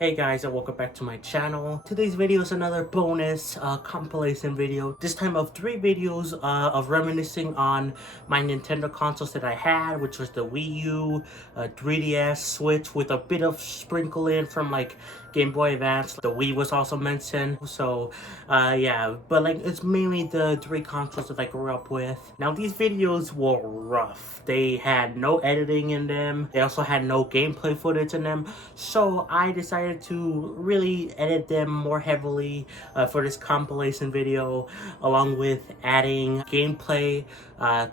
Hey guys, and welcome back to my channel. Today's video is another bonus compilation video. This time of 3 videos of reminiscing on my Nintendo consoles that I had, which was the Wii U, 3DS, Switch, with a bit of sprinkle in from like Game Boy Advance. The Wii was also mentioned. So yeah, but like it's mainly the 3 consoles that I grew up with. Now these videos were rough. They had no editing in them. They also had no gameplay footage in them. So I decided to really edit them more heavily for this compilation video, along with adding gameplay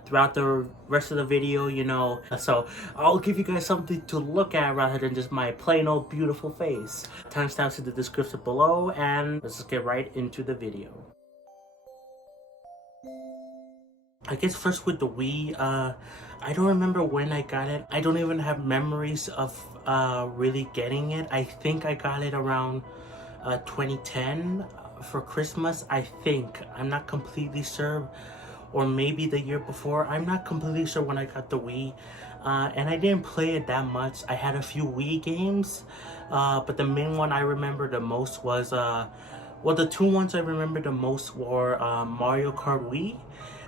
throughout the rest of the video, you know. So I'll give you guys something to look at rather than just my plain old beautiful face. Timestamps in the description below, and let's just get right into the video. I guess first with the Wii, I don't remember when I got it. I don't even have memories of really getting it. I think I got it around 2010 for Christmas, I think. I'm not completely sure. Or maybe the year before. I'm not completely sure when I got the Wii. And I didn't play it that much. I had a few Wii games. But the main one I remember the most was... well, the two ones I remember the most were Mario Kart Wii.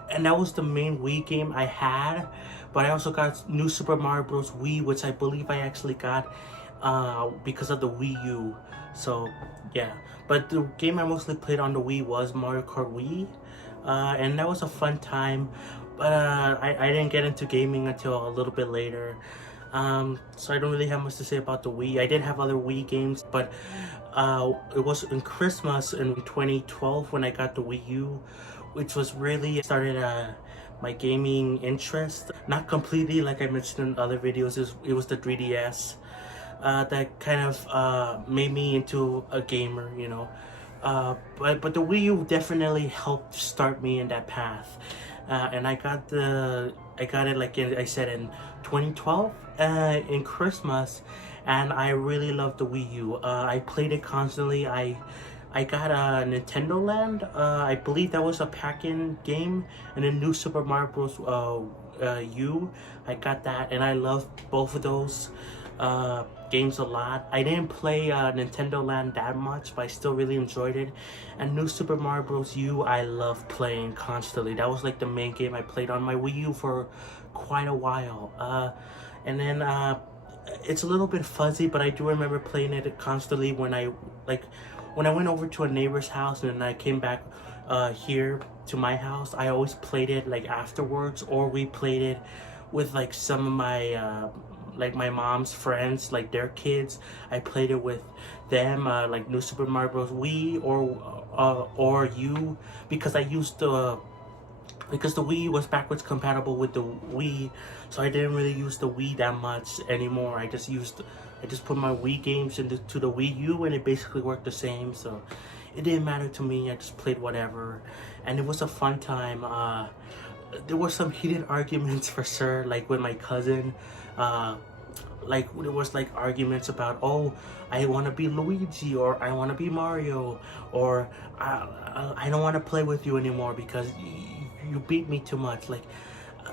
And that was the main Wii game I had. But I also got New Super Mario Bros. Wii, which I believe I actually got because of the Wii U. So, yeah. But the game I mostly played on the Wii was Mario Kart Wii. And that was a fun time. But I didn't get into gaming until a little bit later. So I don't really have much to say about the Wii. I did have other Wii games, but it was in Christmas in 2012 when I got the Wii U, which was really started my gaming interest. Not completely, like I mentioned in other videos, it was the 3DS that kind of made me into a gamer, you know. But the Wii U definitely helped start me in that path. And I got it like I said in 2012 in Christmas, and I really loved the Wii U. I played it constantly. I got a Nintendo Land. I believe that was a pack-in game, and a New Super Mario Bros. U. I got that, and I loved both of those games a lot. I didn't play Nintendo Land that much, but I still really enjoyed it. And New Super Mario Bros. U, I loved playing constantly. That was like the main game I played on my Wii U for quite a while. And then it's a little bit fuzzy, but I do remember playing it constantly when I went over to a neighbor's house and I came back here to my house. I always played it like afterwards, or we played it with like some of my like my mom's friends, like their kids. I played it with them, like New Super Mario Bros. Wii or U, because I used because the Wii was backwards compatible with the Wii, so I didn't really use the Wii that much anymore. I just put my Wii games into the Wii U, and it basically worked the same, so it didn't matter to me. I just played whatever, and it was a fun time. There were some heated arguments for sure, like with my cousin. Like there was like arguments about, oh, I want to be Luigi, or I want to be Mario, or I don't want to play with you anymore because you beat me too much. Like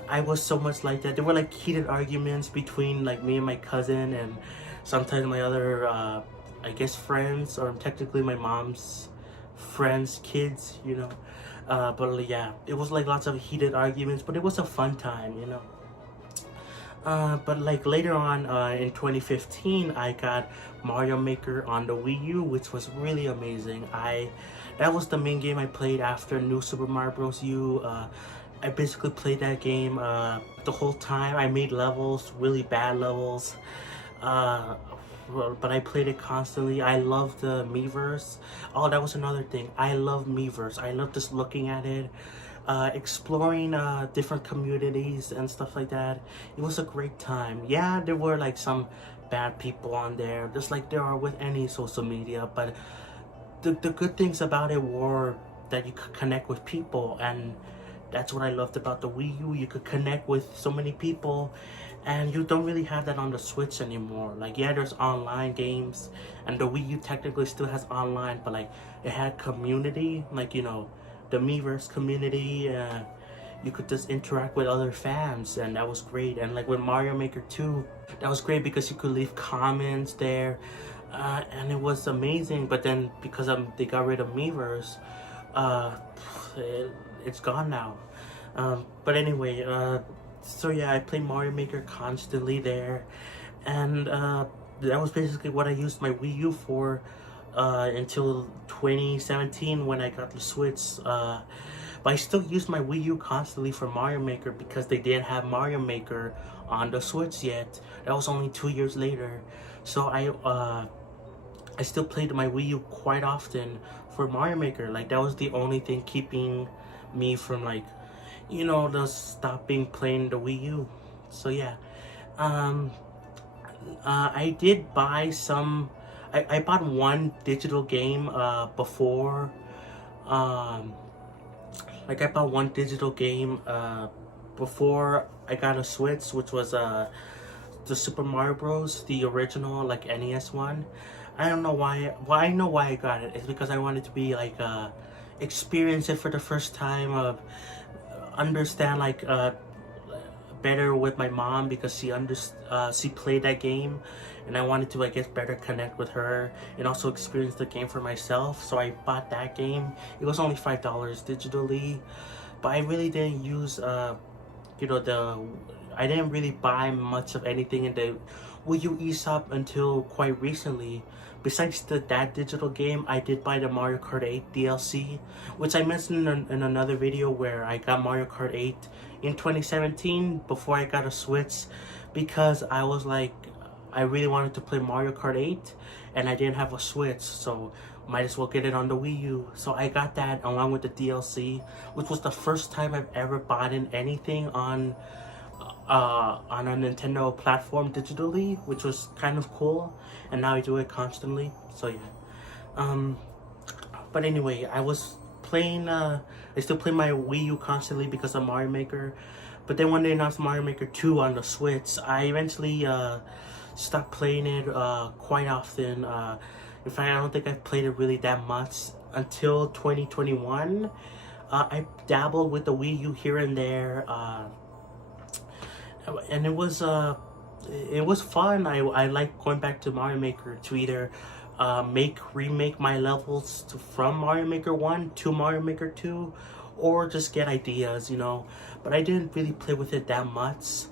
I was so much like that. There were like heated arguments between like me and my cousin, and sometimes my other I guess friends, or technically my mom's friends' kids, you know. But yeah, it was like lots of heated arguments, but it was a fun time, you know. But like later on in 2015, I got Mario Maker on the Wii U, which was really amazing. That was the main game I played after New Super Mario Bros. U. I basically played that game the whole time. I made levels, really bad levels, but I played it constantly. I loved the Miiverse. Oh, that was another thing. I love Miiverse. I love just looking at it. Exploring different communities and stuff like that. It was a great time. Yeah, there were like some bad people on there, just like there are with any social media, but the good things about it were that you could connect with people, and that's what I loved about the Wii U. You could connect with so many people, and you don't really have that on the Switch anymore. Like, yeah, there's online games, and the Wii U technically still has online, but like it had community, like, you know, the Miiverse community. You could just interact with other fans, and that was great. And like with Mario Maker 2, that was great because you could leave comments there. and it was amazing. But then because they got rid of Miiverse, uh, it's gone now. But anyway, so yeah, I play Mario Maker constantly there, and that was basically what I used my Wii U for until 2017 when I got the Switch. But I still use my Wii U constantly for Mario Maker because they didn't have Mario Maker on the Switch yet. That was only 2 years later. So I still played my Wii U quite often for Mario Maker. Like, that was the only thing keeping me from, like, just stopping playing the Wii U. So yeah. I did buy some. I bought one digital game before. Like, I bought one digital game before I got a Switch, which was the Super Mario Bros, the original, like, NES one. I don't know why. Well, I know why I got it. It's because I wanted to be like experience it for the first time, of understand, like, better with my mom, because she played that game, and I wanted to, I guess, better connect with her and also experience the game for myself. So I bought that game. It was only $5 digitally, but I really didn't use I didn't really buy much of anything in the Wii U eShop until quite recently. Besides that digital game, I did buy the Mario Kart 8 DLC, which I mentioned in another video, where I got Mario Kart 8 in 2017 before I got a Switch, because I was like, I really wanted to play Mario Kart 8 and I didn't have a Switch, so might as well get it on the Wii U. So I got that along with the DLC, which was the first time I've ever bought in anything on a Nintendo platform digitally, which was kind of cool, and now I do it constantly. So yeah. But anyway, I was playing. I still play my Wii U constantly because of Mario Maker, but then when they announced Mario Maker 2 on the Switch, I eventually stopped playing it quite often. In fact, I don't think I've played it really that much until 2021. I dabbled with the Wii U here and there. And it was fun. I like going back to Mario Maker to either remake my levels from Mario Maker 1 to Mario Maker 2, or just get ideas, but I didn't really play with it that much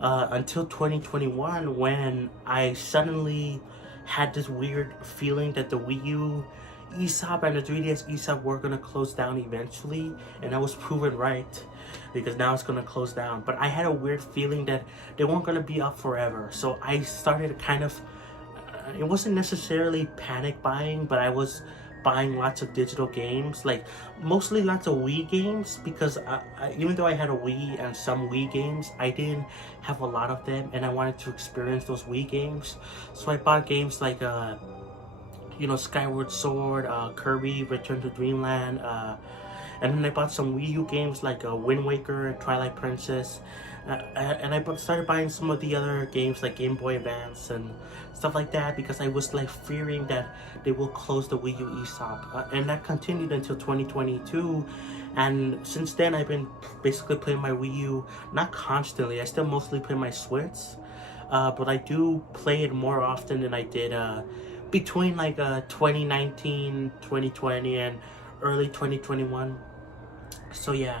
until 2021, when I suddenly had this weird feeling that the Wii U eShop and the 3DS eShop were gonna close down eventually, and I was proven right, because now it's gonna close down. But I had a weird feeling that they weren't gonna be up forever, so I started kind of it wasn't necessarily panic buying, but I was buying lots of digital games, like mostly lots of Wii games, because even though I had a Wii and some Wii games, I didn't have a lot of them, and I wanted to experience those Wii games. So I bought games like Skyward Sword, Kirby, Return to Dreamland, and then I bought some Wii U games like Wind Waker, Twilight Princess, and I started buying some of the other games like Game Boy Advance and stuff like that, because I was like fearing that they will close the Wii U eShop, and that continued until 2022. And since then, I've been basically playing my Wii U, not constantly. I still mostly play my Switch, but I do play it more often than I did between like 2019, 2020, and early 2021. So yeah,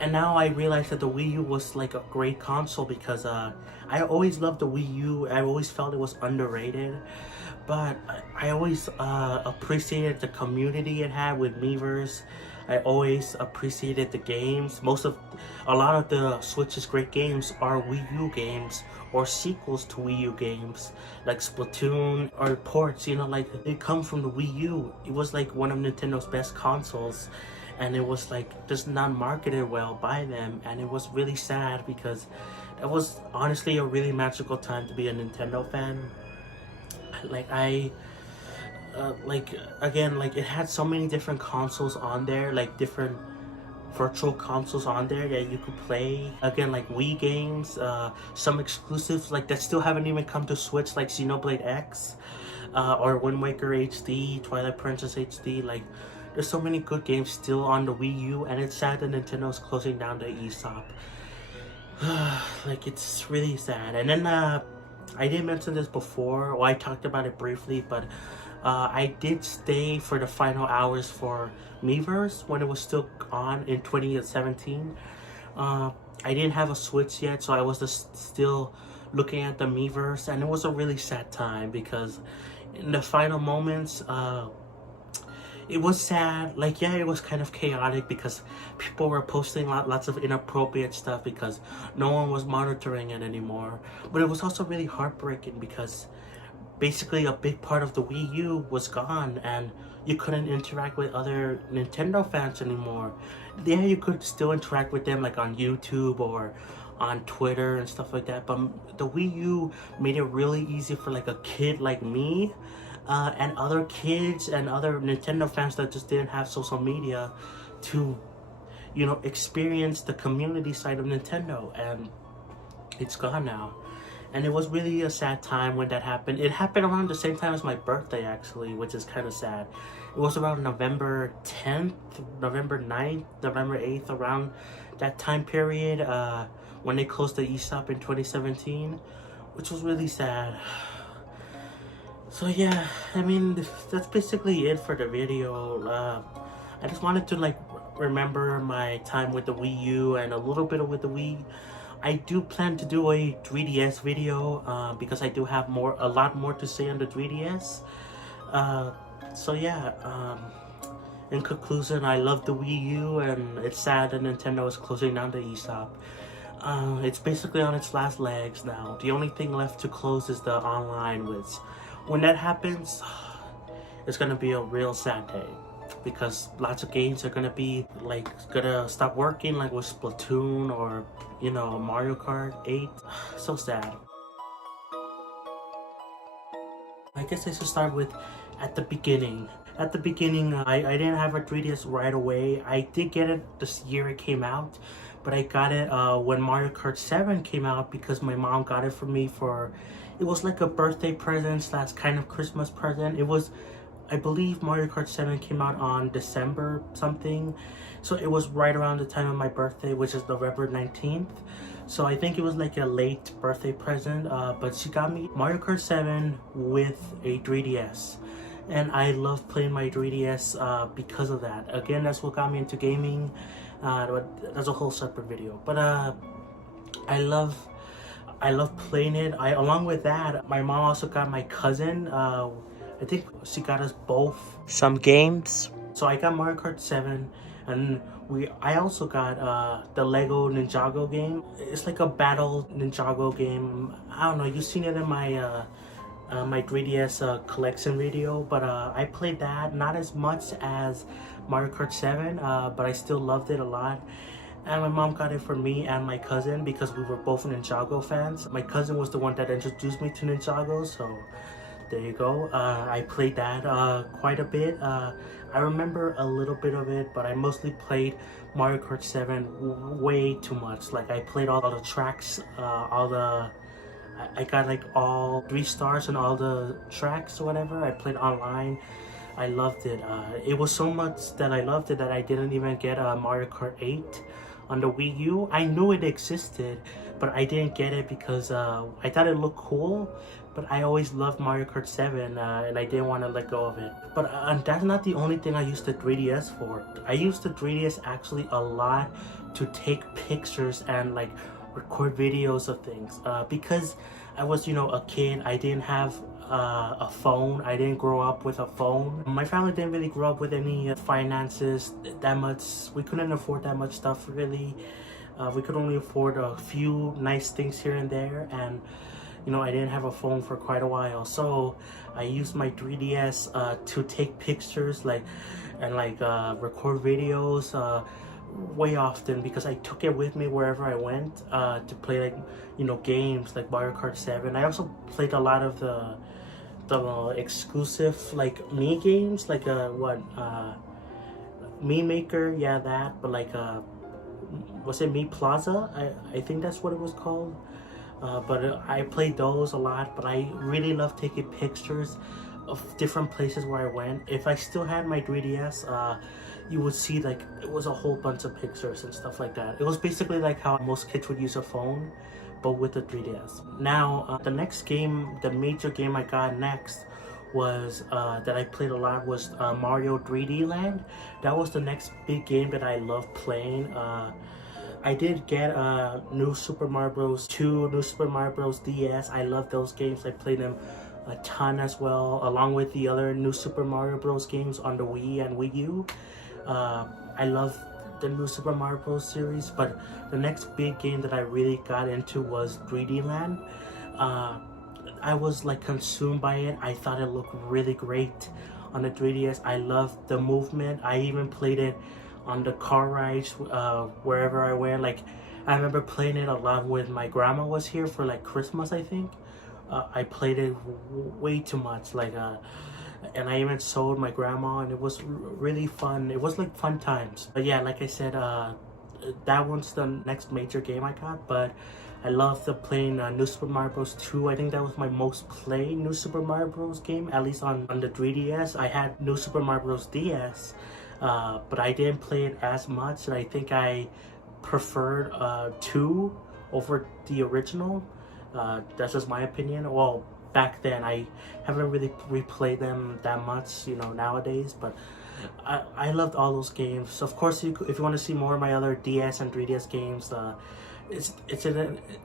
and now I realize that the Wii U was like a great console, because I always loved the Wii U. I always felt it was underrated, but I always appreciated the community it had with Miiverse. I always appreciated the games. A lot of the Switch's great games are Wii U games or sequels to Wii U games, like Splatoon or ports, like they come from the Wii U. It was like one of Nintendo's best consoles, and it was like just not marketed well by them, and it was really sad, because it was honestly a really magical time to be a Nintendo fan. Like it had so many different consoles on there, like different virtual consoles on there that you could play. Again, like Wii games, some exclusives like that still haven't even come to Switch, like Xenoblade X, or Wind Waker HD, Twilight Princess HD. Like, there's so many good games still on the Wii U, and it's sad that Nintendo's closing down the eShop. Like, it's really sad. And then I didn't mention this before, or I talked about it briefly, but I did stay for the final hours for Miiverse when it was still on in 2017. I didn't have a Switch yet, so I was just still looking at the Miiverse, and it was a really sad time because in the final moments, it was sad. Like, yeah, it was kind of chaotic because people were posting lots of inappropriate stuff because no one was monitoring it anymore. But it was also really heartbreaking because basically a big part of the Wii U was gone and you couldn't interact with other Nintendo fans anymore. Yeah, you could still interact with them like on YouTube or on Twitter and stuff like that, but the Wii U made it really easy for like a kid like me and other kids and other Nintendo fans that just didn't have social media to, you know, experience the community side of Nintendo, and it's gone now. And it was really a sad time when that happened. It happened around the same time as my birthday, actually, which is kind of sad. It was around November 10th, November 9th, November 8th, around that time period when they closed the eShop in 2017, which was really sad. So yeah, I mean, that's basically it for the video. I just wanted to like remember my time with the Wii U and a little bit with the Wii. I do plan to do a 3DS video because I do have a lot more to say on the 3DS. So yeah, in conclusion, I love the Wii U, and it's sad that Nintendo is closing down the eShop. It's basically on its last legs now. The only thing left to close is the online, which when that happens, it's gonna be a real sad day because lots of games are gonna be like gonna stop working, like with Splatoon or, you know, Mario Kart 8. So sad. I guess I should start with at the beginning. At the beginning, I didn't have a 3DS right away. I did get it this year it came out, but I got it when Mario Kart 7 came out because my mom got it for me for, it was like a birthday present slash kind of Christmas present. It was, I believe Mario Kart 7 came out on December something, so it was right around the time of my birthday, which is November 19th. So I think it was like a late birthday present, but she got me Mario Kart 7 with a 3DS. And I love playing my 3DS because of that. Again, that's what got me into gaming. That's a whole separate video. But I love playing it. Along with that, my mom also got my cousin. I think she got us both some games. So I got Mario Kart 7, and I also got the Lego Ninjago game. It's like a battle Ninjago game. I don't know, you've seen it in my my 3DS collection video, but I played that not as much as Mario Kart 7, but I still loved it a lot. And my mom got it for me and my cousin because we were both Ninjago fans. My cousin was the one that introduced me to Ninjago, so there you go. I played that quite a bit. I remember a little bit of it, but I mostly played Mario Kart 7 way too much. Like, I played all the tracks, I got like all 3 stars on all the tracks or whatever. I played online. I loved it. It was so much that I loved it that I didn't even get Mario Kart 8 on the Wii U. I knew it existed, but I didn't get it because I thought it looked cool, but I always loved Mario Kart 7 and I didn't want to let go of it. But that's not the only thing I used the 3DS for. I used the 3DS actually a lot to take pictures and like record videos of things because I was, you know, a kid. I didn't have a phone. I didn't grow up with a phone. My family didn't really grow up with any finances that much. We couldn't afford that much stuff really. We could only afford a few nice things here and there, and you know, I didn't have a phone for quite a while, so I used my 3DS to take pictures and record videos way often because I took it with me wherever I went to play, like, you know, games like Mario Kart 7. I also played a lot of the exclusive like Mii games, like Mii Maker, yeah, that, but like was it Mii Plaza? I think that's what it was called. But I played those a lot, but I really love taking pictures of different places where I went. If I still had my 3DS, you would see like it was a whole bunch of pictures and stuff like that. It was basically like how most kids would use a phone but with the 3DS. Now, the next game, the major game I got next was that I played a lot was Mario 3D Land. That was the next big game that I loved playing. I did get New Super Mario Bros. 2, New Super Mario Bros. DS. I love those games. I played them a ton as well, along with the other New Super Mario Bros. Games on the Wii and Wii U. I love the New Super Mario Bros. Series, but the next big game that I really got into was 3D Land. I was like consumed by it. I thought it looked really great on the 3DS. I loved the movement. I even played it on the car rides wherever I went. Like, I remember playing it a lot when my grandma was here for like Christmas, I think. I played it way too much, like and I even sold my grandma, and it was really fun. It was like fun times. But yeah, like I said, that one's the next major game I got. But I love playing New Super Mario Bros. 2. I think that was my most played New Super Mario Bros. Game, at least on the 3DS. I had New Super Mario Bros. DS, but I didn't play it as much, and I think I preferred 2 over the original. That's just my opinion. Well, back then, I haven't really replayed them that much, you know, nowadays, but I loved all those games. Of course, if you want to see more of my other DS and 3DS games,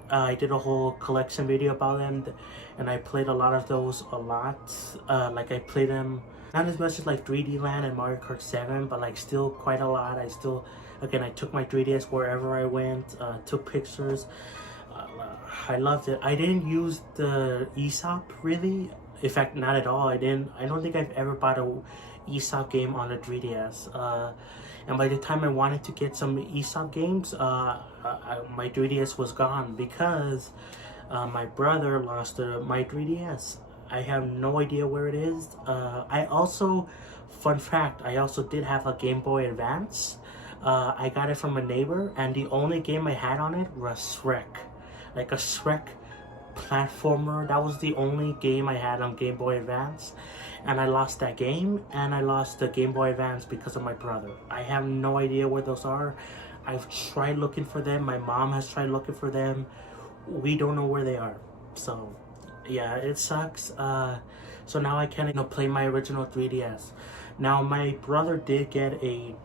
I did a whole collection video about them, and I played a lot of those a lot. Like I played them not as much as like 3D Land and Mario Kart 7, but like still quite a lot. I took my 3DS wherever I went, took pictures. I loved it. I didn't use the ESOP really. In fact, not at all. I don't think I've ever bought a ESOP game on a 3DS. And by the time I wanted to get some ESOP games, my 3DS was gone because my brother lost my 3DS. I have no idea where it is. Fun fact, I also did have a Game Boy Advance. I got it from a neighbor, and the only game I had on it was Shrek. Like a Shrek platformer. That was the only game I had on Game Boy Advance, and I lost that game, and I lost the Game Boy Advance because of my brother. I have no idea where those are. I've tried looking for them. My mom has tried looking for them. We don't know where they are. So yeah, it sucks. So now I can't, play my original 3DS. Now my brother did get a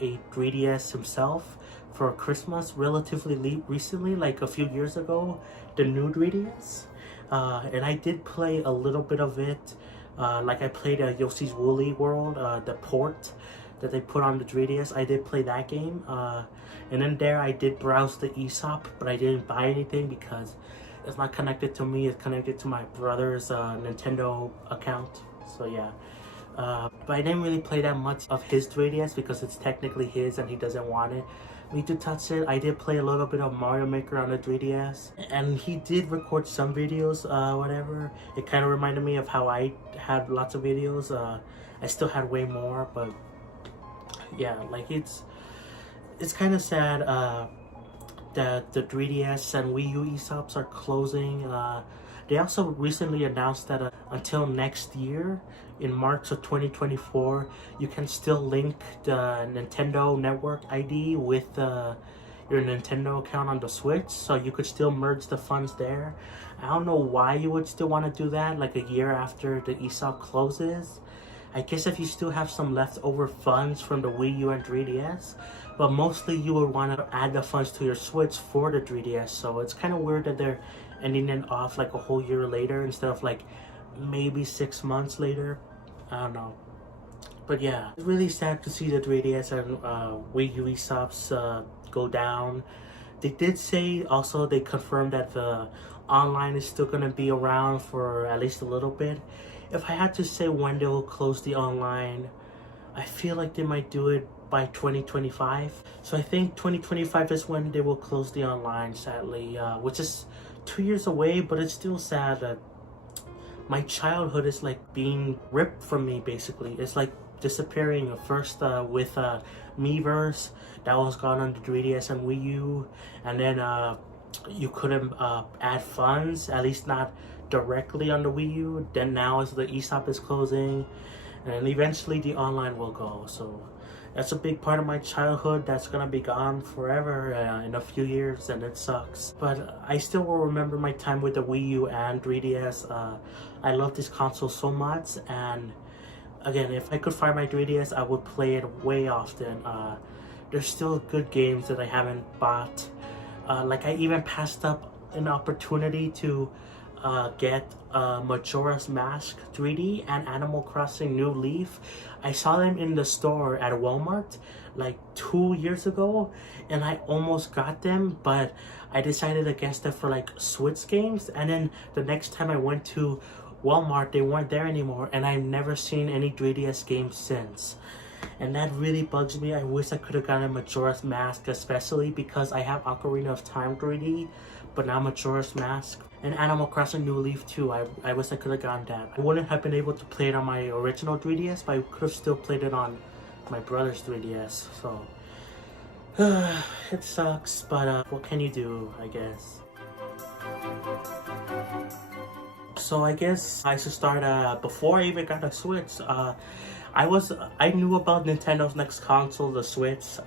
3DS himself for Christmas relatively recently, like a few years ago, the new 3DS. And I did play a little bit of it. Like I played Yoshi's Woolly World, the port that they put on the 3DS. I did play that game. And then there I did browse the eShop, but I didn't buy anything because it's not connected to me. It's connected to my brother's Nintendo account. So yeah. But I didn't really play that much of his 3DS because it's technically his and he doesn't want me to touch it. I did play a little bit of Mario Maker on the 3DS, and he did record some videos, whatever. It kind of reminded me of how I had lots of videos. I still had way more, but yeah, like it's kind of sad that the 3DS and Wii U eShops are closing. They also recently announced that until next year, in March of 2024, you can still link the Nintendo Network ID with your Nintendo account on the Switch, so you could still merge the funds there. I don't know why you would still want to do that, like a year after the eShop closes. I guess if you still have some leftover funds from the Wii U and 3DS, but mostly you would want to add the funds to your Switch for the 3DS, so it's kind of weird that they're ending it off like a whole year later instead of like maybe 6 months later. I don't know. But yeah, it's really sad to see the 3DS and Wii U eShops go down. They did say also, they confirmed that the online is still going to be around for at least a little bit. If I had to say when they will close the online, I feel like they might do it by 2025. So I think 2025 is when they will close the online, sadly, which is 2 years away, but it's still sad that my childhood is like being ripped from me, basically. It's like disappearing. First with Miiverse, that was gone on the 3DS and Wii U, and then you couldn't add funds, at least not directly on the Wii U. Then now as the eShop is closing, and eventually the online will go. So that's a big part of my childhood that's gonna be gone forever in a few years, and it sucks. But I still will remember my time with the Wii U and 3DS. I love this console so much, and again, if I could find my 3DS, I would play it way often. There's still good games that I haven't bought. Like I even passed up an opportunity to get Majora's Mask 3D and Animal Crossing New Leaf. I saw them in the store at Walmart like 2 years ago, and I almost got them, but I decided against it for like Switch games. And then the next time I went to Walmart, they weren't there anymore, and I've never seen any 3DS games since. And that really bugs me. I wish I could have gotten Majora's Mask, especially because I have Ocarina of Time 3D, but not Majora's Mask. And Animal Crossing New Leaf too. I wish I could have gotten that. I wouldn't have been able to play it on my original 3DS, but I could have still played it on my brother's 3DS. So it sucks, but what can you do, I guess. So I guess I should start before I even got a Switch. I knew about Nintendo's next console, the Switch,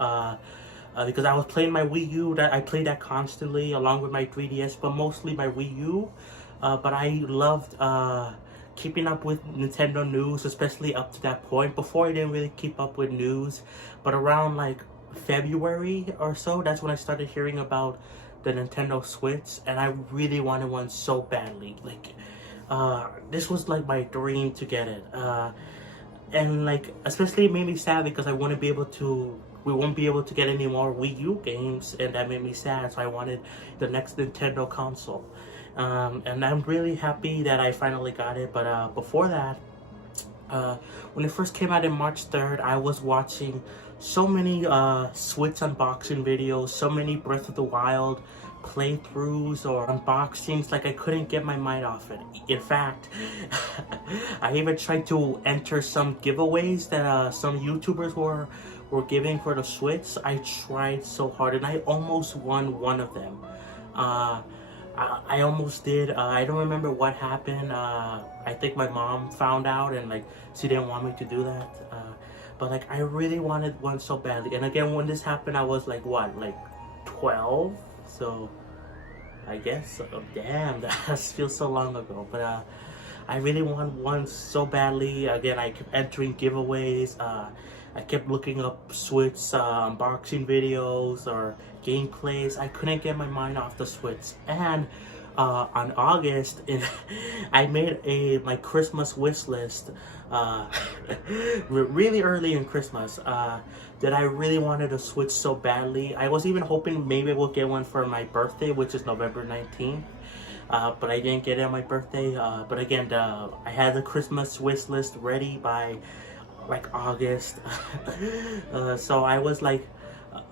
because I was playing my Wii U. That I played that constantly along with my 3DS, but mostly my Wii U. But I loved keeping up with Nintendo news, especially up to that point. Before I didn't really keep up with news, but around like February or so, that's when I started hearing about the Nintendo Switch, and I really wanted one so badly. Like, this was like my dream to get it. And like, especially it made me sad because we won't be able to get any more Wii U games, and that made me sad. So I wanted the next Nintendo console. And I'm really happy that I finally got it. But before that, when it first came out in March 3rd, I was watching so many Switch unboxing videos, so many Breath of the Wild playthroughs or unboxings. Like, I couldn't get my mind off it. In fact, I even tried to enter some giveaways that some YouTubers were giving for the Switch. I tried so hard, and I almost won one of them. I almost did. I don't remember what happened. I think my mom found out, and like she didn't want me to do that. But like, I really wanted one so badly. And again, when this happened, I was like, what, like 12? So I guess, damn, that feels so long ago. But I really want one so badly. Again, I kept entering giveaways. I kept looking up Switch unboxing videos or gameplays. I couldn't get my mind off the Switch. And on August, I made my Christmas wish list really early in Christmas that I really wanted a Switch so badly. I was even hoping maybe we'll get one for my birthday, which is November 19th. But I didn't get it on my birthday. But again, I had the Christmas wish list ready by like August. So I was like,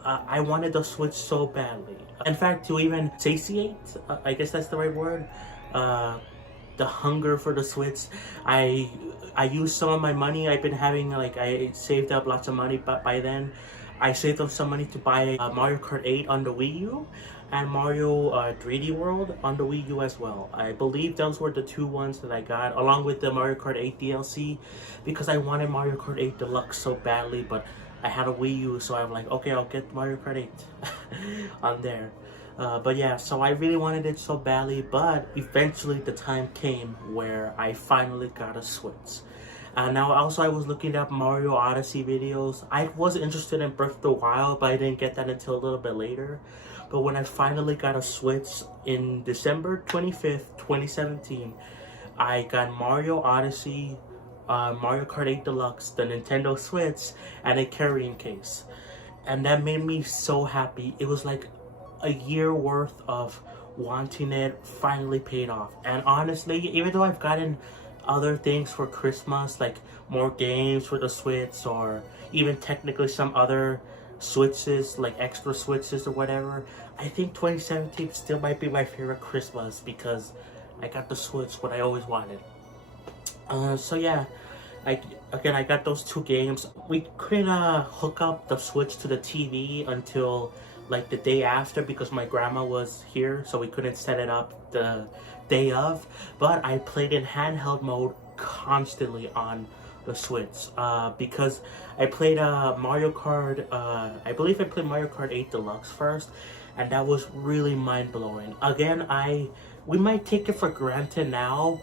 I wanted the Switch so badly. In fact, to even satiate, I guess that's the right word, the hunger for the Switch, I used some of my money. I've been having, like, I saved up lots of money, but by then I saved up some money to buy Mario Kart 8 on the Wii U and Mario 3D World on the Wii U as well. I believe those were the two ones that I got, along with the Mario Kart 8 DLC, because I wanted Mario Kart 8 Deluxe so badly, but I had a Wii U, so I'm like, okay, I'll get Mario Kart 8 on there. But yeah, so I really wanted it so badly, but eventually the time came where I finally got a Switch. Now also, I was looking up Mario Odyssey videos. I was interested in Breath of the Wild, but I didn't get that until a little bit later. But when I finally got a Switch in December 25th, 2017, I got Mario Odyssey, Mario Kart 8 Deluxe, the Nintendo Switch, and a carrying case. And that made me so happy. It was like a year worth of wanting it finally paid off. And honestly, even though I've gotten other things for Christmas, like more games for the Switch, or even technically some other Switches, like extra Switches or whatever, I think 2017 still might be my favorite Christmas because I got the Switch, what I always wanted. So yeah, I got those two games. We couldn't hook up the Switch to the TV until like the day after because my grandma was here, so we couldn't set it up the day of. But I played in handheld mode constantly on the Switch, because I played Mario Kart. I believe I played Mario Kart 8 Deluxe first, and that was really mind blowing. Again, we might take it for granted now,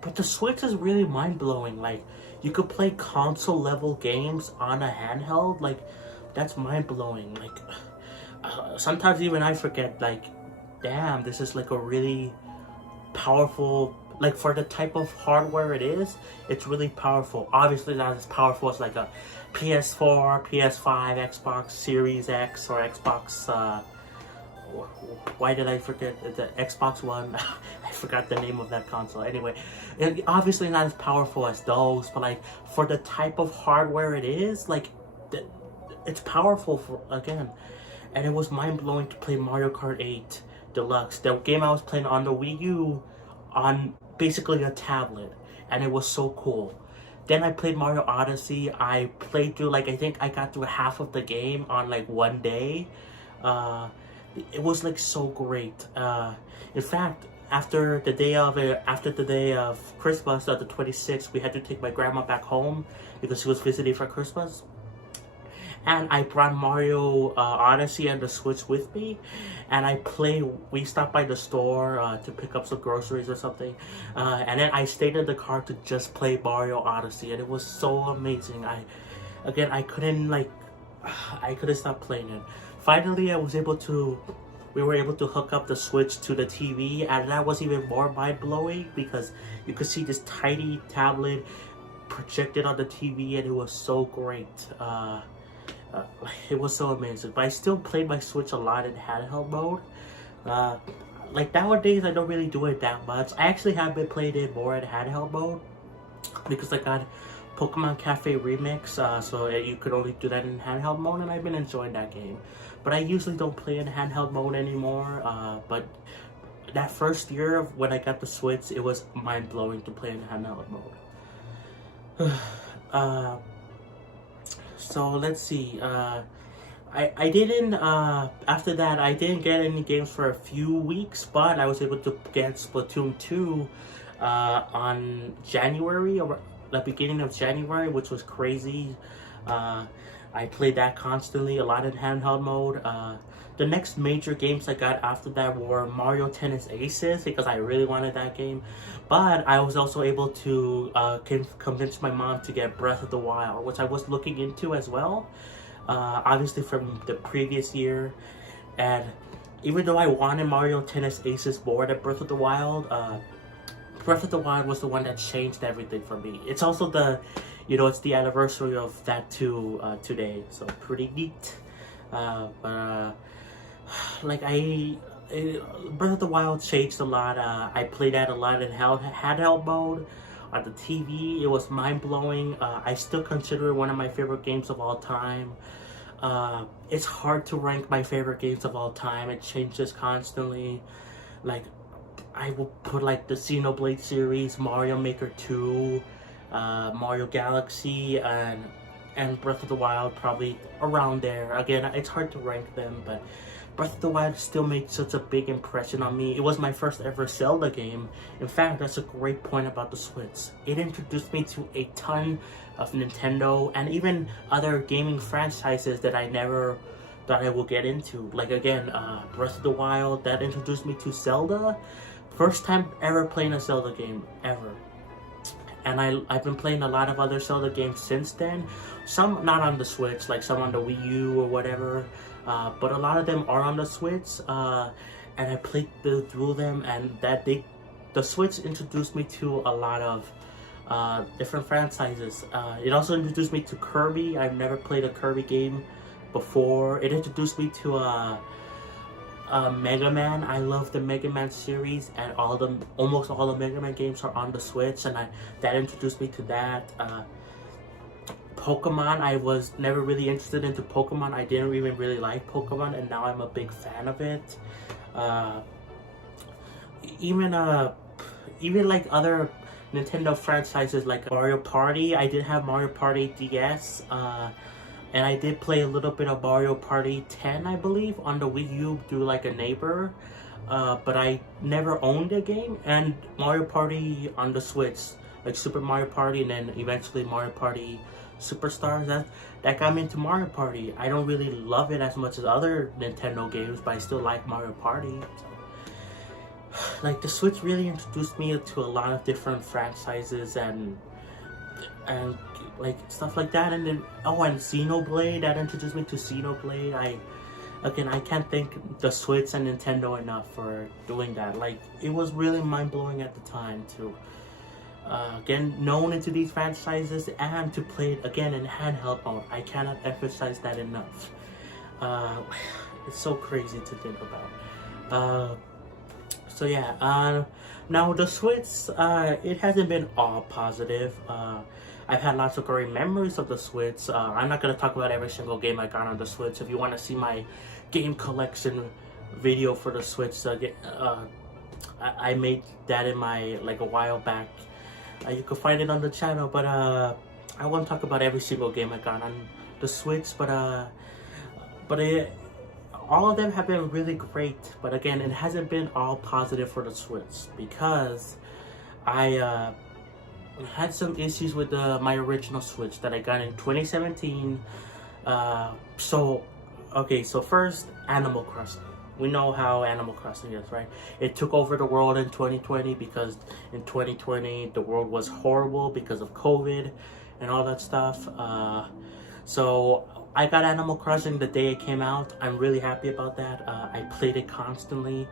but the Switch is really mind blowing. Like, you could play console level games on a handheld. Like, that's mind blowing. Like, sometimes even I forget. Like, damn, this is like a really powerful. Like, for the type of hardware it is, it's really powerful. Obviously not as powerful as like a PS4, PS5, Xbox Series X, or Xbox, why did I forget the Xbox One? I forgot the name of that console. Anyway, obviously not as powerful as those, but like, for the type of hardware it is, like, it's powerful for, again. And it was mind-blowing to play Mario Kart 8 Deluxe, the game I was playing on the Wii U, on basically a tablet, and it was so cool. Then I played Mario Odyssey. I played through, like, I think I got through half of the game on like one day. It was like so great. In fact, after the day of Christmas, the 26th, we had to take my grandma back home because she was visiting for Christmas. And I brought Mario Odyssey and the Switch with me, and we stopped by the store to pick up some groceries or something, and then I stayed in the car to just play Mario Odyssey, and it was so amazing. I couldn't stop playing it. Finally, we were able to hook up the Switch to the TV, and that was even more mind-blowing because you could see this tiny tablet projected on the TV, and it was so great. It was so amazing. But I still play my Switch a lot in handheld mode. Like, nowadays I don't really do it that much. I actually have been playing it more in handheld mode because I got Pokemon Cafe Remix, so you could only do that in handheld mode, and I've been enjoying that game. But I usually don't play in handheld mode anymore. But that first year of when I got the Switch, it was mind-blowing to play in handheld mode. So let's see. I didn't after that I didn't get any games for a few weeks, but I was able to get Splatoon 2 on January, or the beginning of January, which was crazy. I played that constantly, a lot in handheld mode. The next major games I got after that were Mario Tennis Aces, because I really wanted that game. But I was also able to convince my mom to get Breath of the Wild, which I was looking into as well. Obviously from the previous year. And even though I wanted Mario Tennis Aces more than Breath of the Wild, Breath of the Wild was the one that changed everything for me. It's also it's the anniversary of that too today, so pretty neat. Breath of the Wild changed a lot. I played that a lot in handheld mode on the TV. It was mind-blowing. I still consider it one of my favorite games of all time. It's hard to rank my favorite games of all time. It changes constantly. Like, I will put like the Xenoblade series, Mario Maker 2, Mario Galaxy, and Breath of the Wild probably around there. Again, it's hard to rank them, but Breath of the Wild still made such a big impression on me. It was my first ever Zelda game. In fact, that's a great point about the Switch. It introduced me to a ton of Nintendo and even other gaming franchises that I never thought I would get into. Like, again, Breath of the Wild, that introduced me to Zelda. First time ever playing a Zelda game, ever. And I've been playing a lot of other Zelda games since then. Some not on the Switch, like some on the Wii U or whatever. But a lot of them are on the Switch. And I played through them, and the Switch introduced me to a lot of different franchises. It also introduced me to Kirby. I've never played a Kirby game before. It introduced me to Mega Man. I love the Mega Man series, and almost all the Mega Man games are on the Switch, and that introduced me to that. Pokemon, I was never really interested into Pokemon. I didn't even really like Pokemon, and now I'm a big fan of it. Even like other Nintendo franchises like Mario Party. I did have Mario Party DS, and I did play a little bit of Mario Party 10, I believe, on the Wii U through like a neighbor. But I never owned the game, and Mario Party on the Switch like Super Mario Party, and then eventually Mario Party Superstars. That got me into Mario Party. I don't really love it as much as other Nintendo games, but I still like Mario Party. So, like, the Switch really introduced me to a lot of different franchises and like stuff like that. And then and Xenoblade, that introduced me to Xenoblade. I can't thank the Switch and Nintendo enough for doing that. Like, it was really mind-blowing at the time to get known into these franchises and to play it again in handheld mode. I cannot emphasize that enough. It's so crazy to think about. So yeah, now the Switch, it hasn't been all positive. I've had lots of great memories of the Switch. I'm not going to talk about every single game I got on the Switch. If you want to see my game collection video for the Switch, I made that in my, like, a while back. You can find it on the channel, but I won't talk about every single game I got on the Switch, but all of them have been really great. But again, it hasn't been all positive for the Switch because I had some issues with my original Switch that I got in 2017. So first, Animal Crossing. We know how Animal Crossing is, right? It took over the world in 2020 because in 2020 the world was horrible because of COVID and all that stuff. So I got Animal Crossing the day it came out. I'm really happy about that. I played it constantly,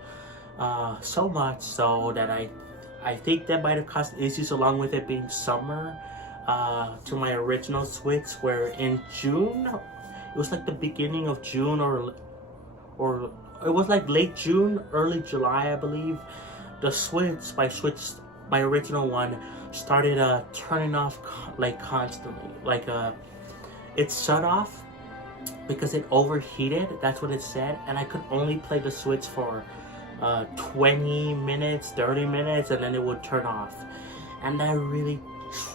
so much so that I think that might have caused issues, along with it being summer, to my original Switch, where in June, it was like the beginning of June or it was like late June, early July, I believe. The Switch, my original one, started turning off like constantly. Like it shut off because it overheated. That's what it said, and I could only play the Switch for 20 minutes, 30 minutes, and then it would turn off. And that really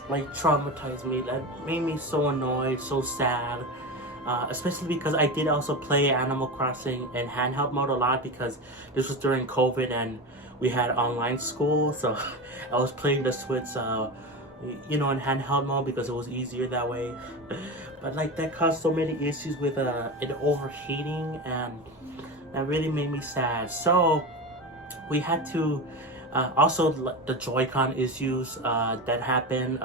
like traumatized me. That made me so annoyed, so sad. Especially because I did also play Animal Crossing in handheld mode a lot, because this was during COVID and we had online school, so I was playing the Switch in handheld mode because it was easier that way. But like, that caused so many issues with it overheating, and that really made me sad. So we had to also, the Joy-Con issues that happened,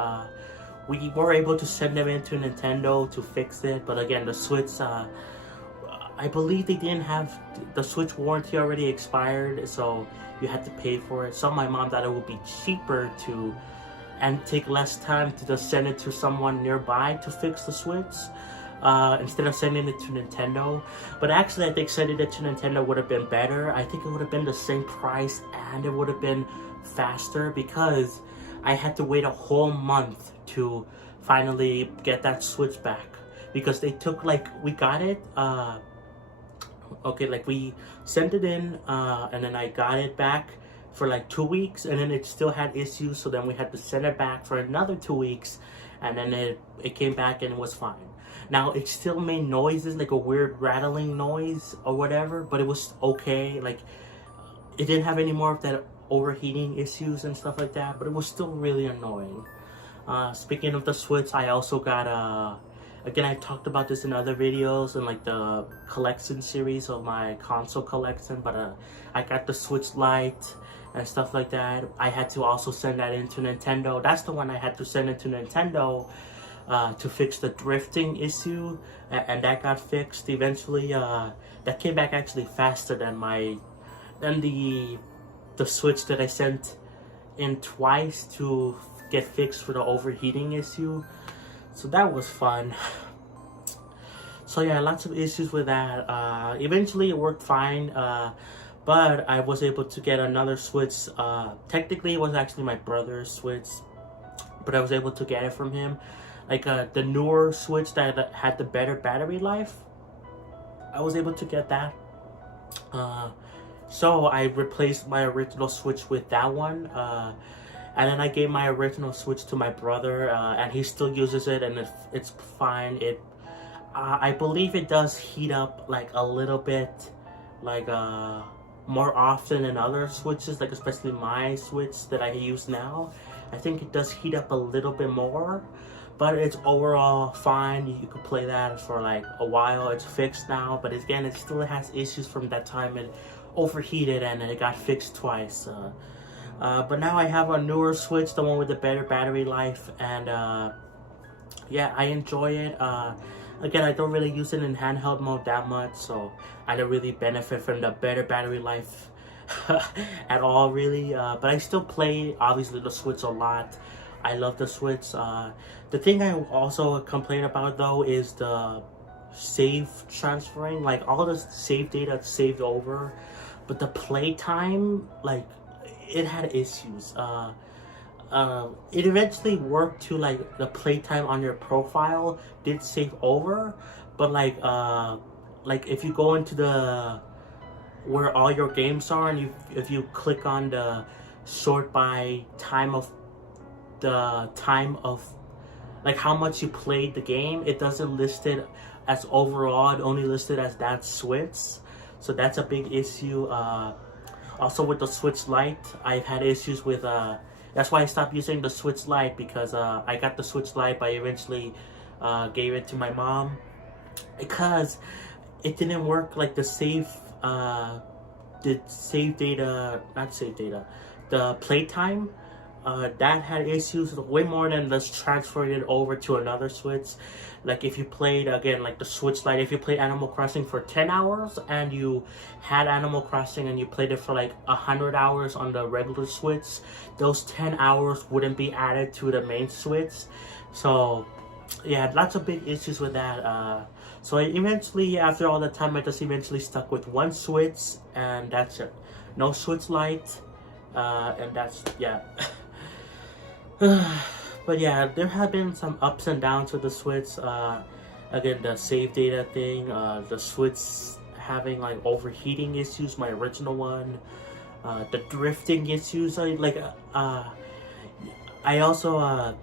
we were able to send them into Nintendo to fix it. But again, the Switch, I believe they didn't have the Switch warranty already expired, so you had to pay for it. So my mom thought it would be cheaper and take less time to just send it to someone nearby to fix the Switch, instead of sending it to Nintendo. But actually, I think sending it to Nintendo would have been better. I think it would have been the same price and it would have been faster, because I had to wait a whole month to finally get that Switch back, because they took, like, we got it, we sent it in, and then I got it back for like 2 weeks, and then it still had issues, so then we had to send it back for another 2 weeks, and then it came back and it was fine. Now, it still made noises, like a weird rattling noise or whatever, but it was okay. Like, it didn't have any more of that overheating issues and stuff like that, but it was still really annoying. Speaking of the Switch, I also got again, I talked about this in other videos and like the collection series of my console collection, but I got the Switch Lite and stuff like that. I had to also send that into Nintendo. That's the one I had to send it to Nintendo to fix the drifting issue, and that got fixed eventually. That came back actually faster than the Switch that I sent in twice to get fixed for the overheating issue. So that was fun. So yeah, lots of issues with that. Eventually it worked fine, but I was able to get another Switch. Technically it was actually my brother's Switch, but I was able to get it from him. Like the newer Switch that had the better battery life, I was able to get that. So I replaced my original Switch with that one. And then I gave my original Switch to my brother, and he still uses it, and it's fine. I believe it does heat up like a little bit, like more often than other Switches, like especially my Switch that I use now. I think it does heat up a little bit more, but it's overall fine. You could play that for like a while. It's fixed now, but again, it still has issues from that time it overheated and it got fixed twice. But now I have a newer Switch, the one with the better battery life, and yeah, I enjoy it. Again, I don't really use it in handheld mode that much, so I don't really benefit from the better battery life at all, really. But I still play, obviously, the Switch a lot. I love the Switch. The thing I also complain about, though, is the save transferring. Like, all the save data saved over, but the playtime, like, it had issues. It eventually worked to like the playtime on your profile did save over, but like if you go into the where all your games are and if you click on the sort by time of like how much you played the game, it doesn't list it as overall, it only listed as that Switch. So that's a big issue. Also with the Switch Lite, I've had issues with that's why I stopped using the Switch Lite, because I got the Switch Lite, but I eventually gave it to my mom because it didn't work. Like the the playtime, that had issues way more than just transferring it over to another Switch. Like if you played, again, like the Switch Lite, if you played Animal Crossing for 10 hours and you had Animal Crossing and you played it for like 100 hours on the regular Switch, those 10 hours wouldn't be added to the main Switch. So yeah, lots of big issues with that. So I eventually, after all the time, I just eventually stuck with one Switch, and that's it. No Switch Lite, and that's, yeah. But yeah, there have been some ups and downs with the Switch. Again, the save data thing, the Switch having like overheating issues, my original one, the drifting issues. I also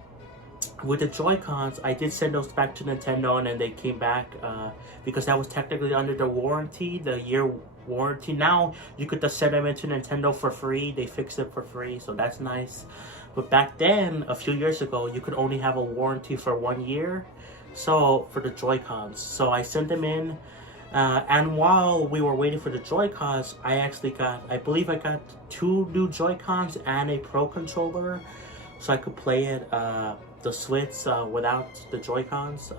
with the Joy-Cons, I did send those back to Nintendo, and then they came back because that was technically under the warranty, the year warranty. Now you could just send them into Nintendo for free. They fixed it for free, so that's nice. But back then, a few years ago, you could only have a warranty for 1 year. So for the Joy-Cons, so I sent them in, and while we were waiting for the Joy-Cons, I believe I got 2 new Joy-Cons and a Pro controller, so I could play it the Switch without the Joy-Cons.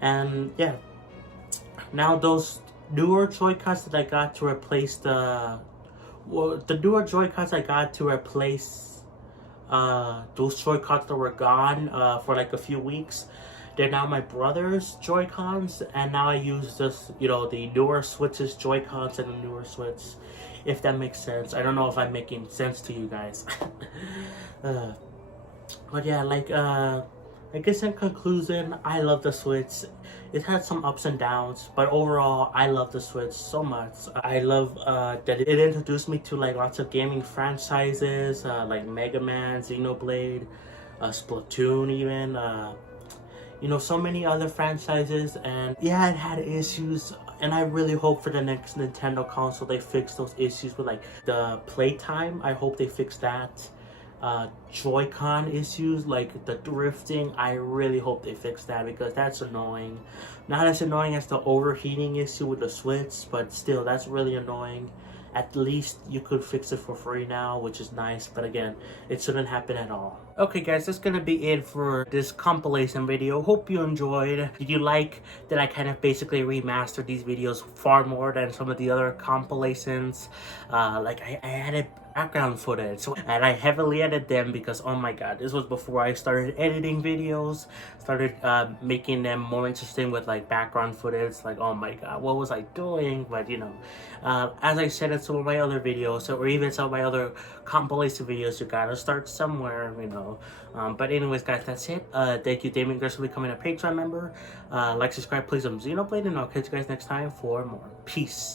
And yeah, now those newer Joy-Cons that I got to replace the newer Joy-Cons I got to replace those Joy-Cons that were gone for like a few weeks. They're now my brother's Joy-Cons, and now I use this, you know, the newer Switch's Joy-Cons and the newer Switch, if that makes sense. I don't know if I'm making sense to you guys. But yeah, like I guess in conclusion, I love the Switch. It had some ups and downs, but overall, I love the Switch so much. I love that it introduced me to like lots of gaming franchises, like Mega Man, Xenoblade, Splatoon even, you know, so many other franchises. And yeah, it had issues, and I really hope for the next Nintendo console they fix those issues with like the playtime. I hope they fix that. Joy-Con issues like the drifting, I really hope they fix that, because that's annoying. Not as annoying as the overheating issue with the Switch, but still, that's really annoying. At least you could fix it for free now, which is nice, but again, it shouldn't happen at all. Okay guys, that's gonna be it for this compilation video. Hope you enjoyed. Did you like that I kind of basically remastered these videos far more than some of the other compilations? Like I added background footage, and I heavily edited them because, oh my god, this was before I started editing videos, started making them more interesting with like background footage. Like, oh my god, what was I doing? But you know, as I said in some of my other videos, or even some of my other compilation videos, you gotta start somewhere, you know. But anyways guys, that's it. Thank you Damien Gersh for becoming a Patreon member. Like, subscribe, please. I'm Xenoblade, and I'll catch you guys next time for more. Peace.